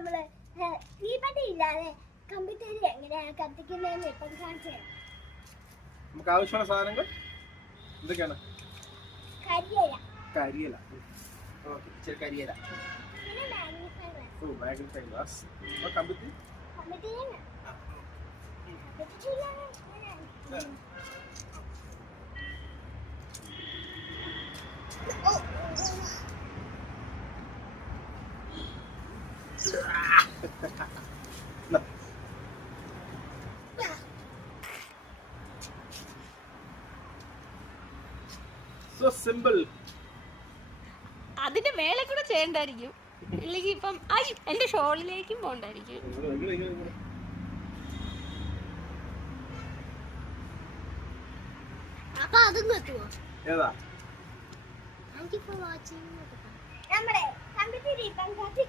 നമ്മള് തീപ്പെട്ടി ഇല്ലാതെ കമ്പിത്തിരി എങ്ങനെയാണ് കത്തിക്കുന്നതെന്ന് ഇപ്പം കാണിച്ചു തരാം. നമുക്ക് ആവശ്യമുള്ള സാധനങ്ങൾ എന്തൊക്കെയാണ്? കരിയില, കരിയില, ഇച്ചിരി കരിയില, പിന്നെ മാഗ്നിഫൈ ഗ്ലാസ്, കമ്പിത്തിരി, കമ്പിത്തിരി so simple. അതിന്റെ മേലെ കൂടെ ചെയ്യണ്ടായിരിക്കും, ഇല്ലെങ്കിൽ ഇപ്പം എന്റെ ഷോളിലേക്കും പോണ്ടായിരിക്കും. അപ്പൊ അതും കത്തുവോ? ഏതാ? നമ്മുടെ കമ്പിത്തിരി ഇപ്പം കത്തി